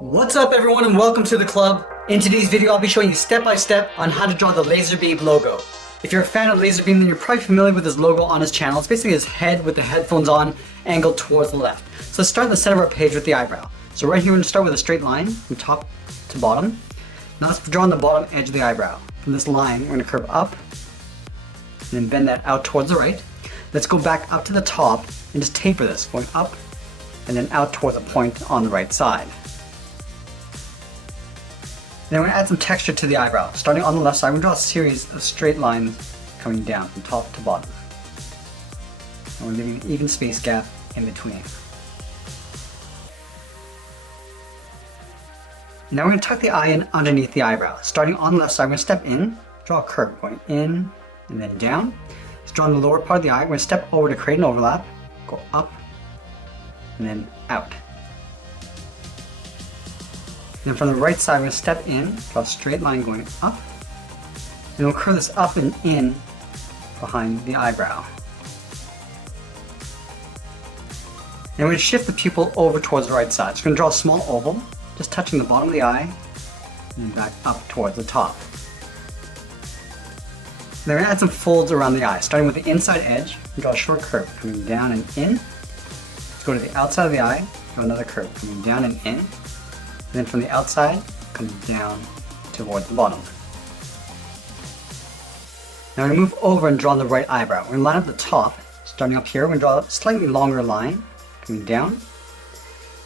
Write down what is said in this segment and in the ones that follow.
What's up everyone and welcome to the club. In today's video I'll be showing you step by step on how to draw the Lazarbeam logo. If you're a fan of Lazarbeam then you're probably familiar with his logo on his channel. It's basically his head with the headphones on, angled towards the left. So let's start at the center of our page with the eyebrow. So right here we're going to start with a straight line from top to bottom. Now let's draw on the bottom edge of the eyebrow. From this line we're going to curve up and then bend that out towards the right. Let's go back up to the top and just taper this, going up and then out towards a point on the right side. Then we're going to add some texture to the eyebrow. Starting on the left side, we're going to draw a series of straight lines coming down from top to bottom. And we're leaving an even space gap in between. Now we're going to tuck the eye in underneath the eyebrow. Starting on the left side, we're going to step in, draw a curve going in and then down. Let's draw on the lower part of the eye. We're going to step over to create an overlap, go up and then out. Then from the right side, we're going to step in, draw a straight line going up, and we'll curve this up and in behind the eyebrow. And we're going to shift the pupil over towards the right side. So we're going to draw a small oval, just touching the bottom of the eye, and back up towards the top. Then we're going to add some folds around the eye, starting with the inside edge, and draw a short curve coming down and in. Let's go to the outside of the eye, draw another curve coming down and in. And then from the outside, coming down towards the bottom. Now we're going to move over and draw on the right eyebrow. We're going to line up the top, starting up here. We're going to draw a slightly longer line, coming down. And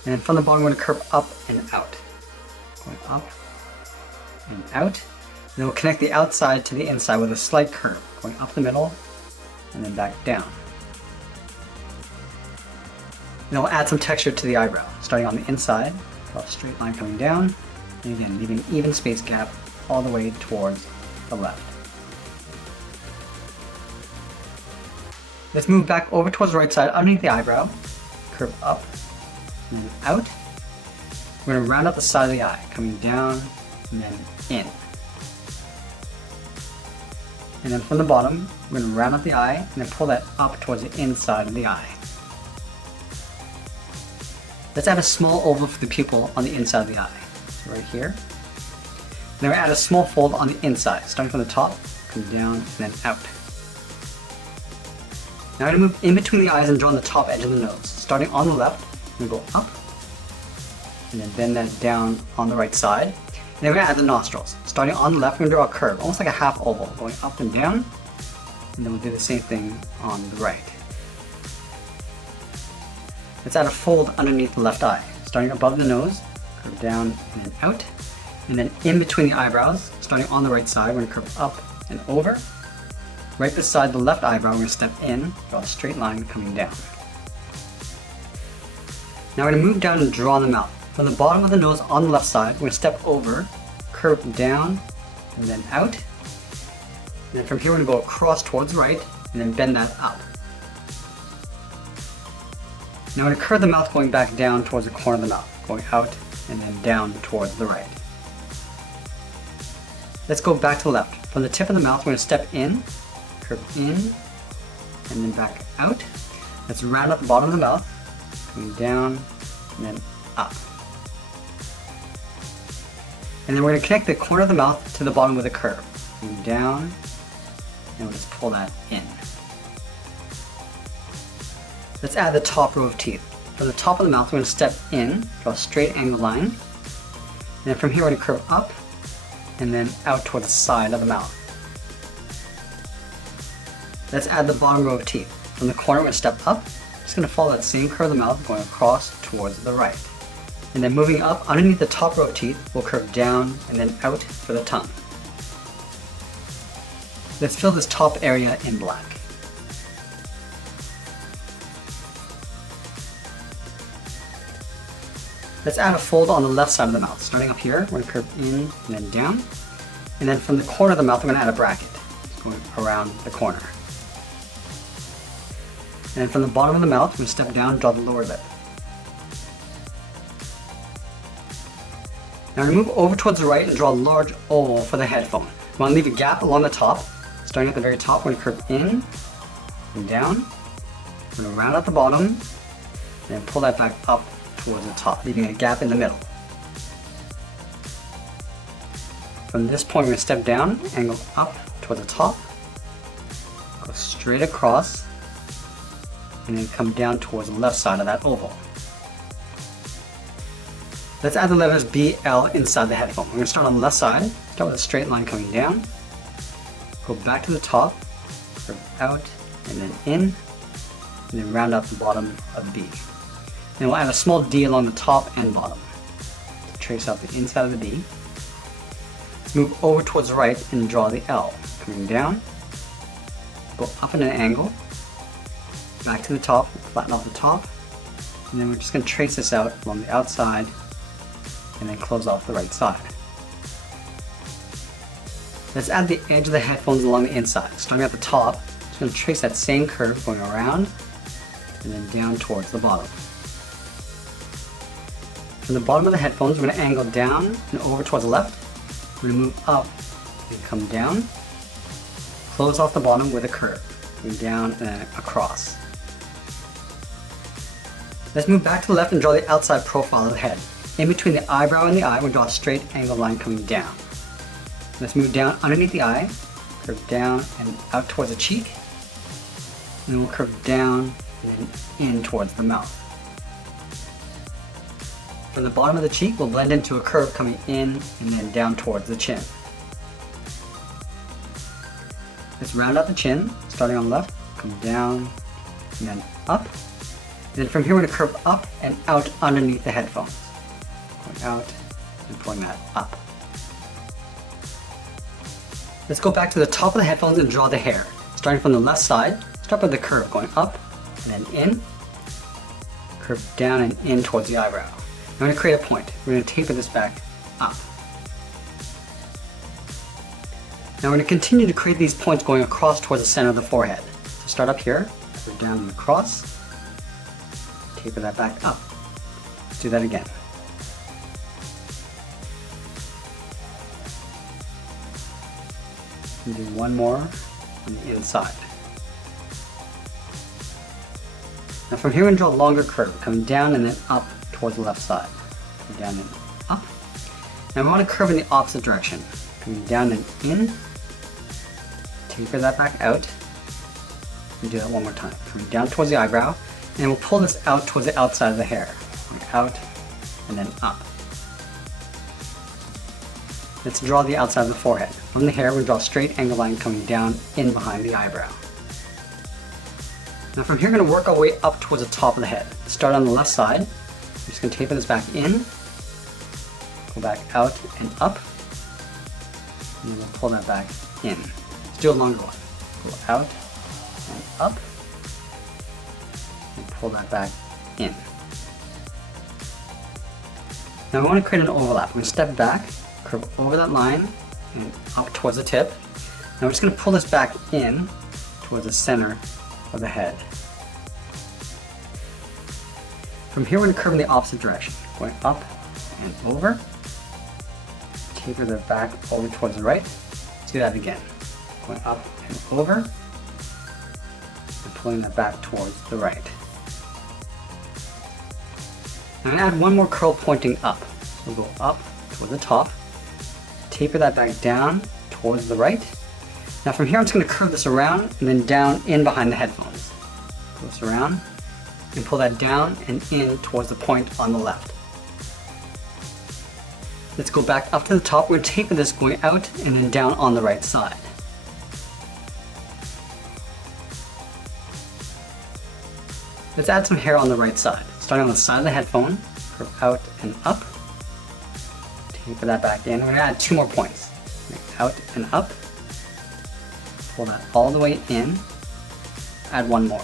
then from the bottom, we're going to curve up and out. Going up and out. And then we'll connect the outside to the inside with a slight curve, going up the middle and then back down. And then we'll add some texture to the eyebrow, starting on the inside. Draw a straight line coming down, and again leaving an even space gap all the way towards the left. Let's move back over towards the right side underneath the eyebrow, curve up and then out. We're going to round up the side of the eye, coming down and then in. And then from the bottom, we're going to round up the eye and then pull that up towards the inside of the eye. Let's add a small oval for the pupil on the inside of the eye, so right here. Then we'll add a small fold on the inside, starting from the top, come down, and then out. Now I'm going to move in between the eyes and draw on the top edge of the nose. Starting on the left, I'm going to go up, and then bend that down on the right side. And then we're going to add the nostrils. Starting on the left, we're going to draw a curve, almost like a half oval, going up and down. And then we'll do the same thing on the right. Let's add a fold underneath the left eye, starting above the nose, curve down and then out, and then in between the eyebrows, starting on the right side, we're going to curve up and over. Right beside the left eyebrow, we're going to step in, draw a straight line coming down. Now we're going to move down and draw on the mouth. From the bottom of the nose on the left side, we're going to step over, curve down, and then out. And then from here, we're going to go across towards the right, and then bend that up. Now I'm going to curve the mouth going back down towards the corner of the mouth, going out and then down towards the right. Let's go back to the left. From the tip of the mouth, we're going to step in, curve in, and then back out. Let's round up the bottom of the mouth, coming down and then up. And then we're going to connect the corner of the mouth to the bottom with a curve, coming down, and we'll just pull that in. Let's add the top row of teeth. From the top of the mouth, we're going to step in, draw a straight angled line. And then from here, we're going to curve up and then out toward the side of the mouth. Let's add the bottom row of teeth. From the corner, we're going to step up. Just going to follow that same curve of the mouth, going across towards the right. And then moving up underneath the top row of teeth, we'll curve down and then out for the tongue. Let's fill this top area in black. Let's add a fold on the left side of the mouth. Starting up here, we're going to curve in and then down. And then from the corner of the mouth, we're going to add a bracket, going around the corner. And then from the bottom of the mouth, we're going to step down and draw the lower lip. Now we're going to move over towards the right and draw a large oval for the headphone. We want to leave a gap along the top. Starting at the very top, we're going to curve in and down. We're going to round out the bottom and pull that back up towards the top, leaving a gap in the middle. From this point, we're going to step down, angle up toward the top, go straight across, and then come down towards the left side of that oval. Let's add the letters B, L inside the headphone. We're going to start on the left side, start with a straight line coming down, go back to the top, curve out, and then in, and then round out the bottom of B. Then we'll add a small D along the top and bottom. Trace out the inside of the B. Let's move over towards the right and draw the L. Coming down, go up at an angle, back to the top, flatten off the top, and then we're just going to trace this out along the outside and then close off the right side. Let's add the edge of the headphones along the inside. Starting at the top, just going to trace that same curve going around and then down towards the bottom. From the bottom of the headphones, we're going to angle down and over towards the left. We're going to move up and come down, close off the bottom with a curve, going down and then across. Let's move back to the left and draw the outside profile of the head. In between the eyebrow and the eye, we'll draw a straight angled line coming down. Let's move down underneath the eye, curve down and out towards the cheek, and then we'll curve down and then in towards the mouth. From the bottom of the cheek, we'll blend into a curve coming in and then down towards the chin. Let's round out the chin, starting on the left, come down and then up. And then from here, we're going to curve up and out underneath the headphones. Going out and pulling that up. Let's go back to the top of the headphones and draw the hair. Starting from the left side, start with the curve going up and then in, curve down and in towards the eyebrow. Now we're going to create a point. We're going to taper this back up. Now we're going to continue to create these points going across towards the center of the forehead. So start up here, curve down and across, taper that back up. Let's do that again. And do one more on the inside. Now from here, we're going to draw a longer curve, coming down and then up towards the left side. Come down and up. Now we want to curve in the opposite direction. Coming down and in. Taper that back out. And do that one more time. Coming down towards the eyebrow. And we'll pull this out towards the outside of the hair. Going out and then up. Let's draw the outside of the forehead. From the hair, we'll draw a straight angle line coming down in behind the eyebrow. Now from here, we're going to work our way up towards the top of the head. Start on the left side. I'm just going to taper this back in, go back out and up, and then we'll pull that back in. Let's do a longer one. Go out and up, and pull that back in. Now we want to create an overlap. We're going to step back, curve over that line, and up towards the tip. Now we're just going to pull this back in towards the center of the head. From here, we're going to curve in the opposite direction, going up and over. Taper the back over towards the right. Let's do that again. Going up and over, and pulling that back towards the right. I'm going to add one more curl pointing up. So we'll go up towards the top, taper that back down towards the right. Now from here, I'm just going to curve this around and then down in behind the headphones. Pull this around and pull that down and in towards the point on the left. Let's go back up to the top. We're going to taper this going out and then down on the right side. Let's add some hair on the right side. Starting on the side of the headphone, curve out and up. Taper that back in. We're going to add two more points. Out and up. Pull that all the way in. Add one more.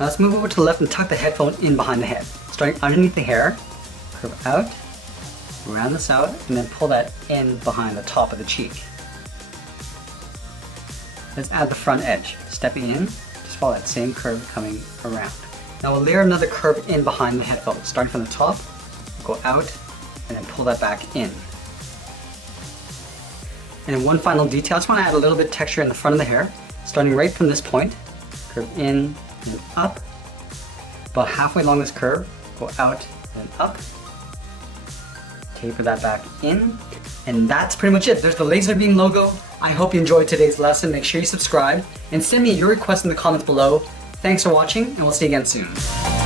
Now let's move over to the left and tuck the headphone in behind the head. Starting underneath the hair, curve out, round this out, and then pull that in behind the top of the cheek. Let's add the front edge. Stepping in, just follow that same curve coming around. Now we'll layer another curve in behind the headphones. Starting from the top, go out, and then pull that back in. And in one final detail, I just want to add a little bit of texture in the front of the hair. Starting right from this point, curve in and up. About halfway along this curve, go out then up. Taper that back in. And that's pretty much it. There's the Lazarbeam logo. I hope you enjoyed today's lesson. Make sure you subscribe and send me your requests in the comments below. Thanks for watching, and we'll see you again soon.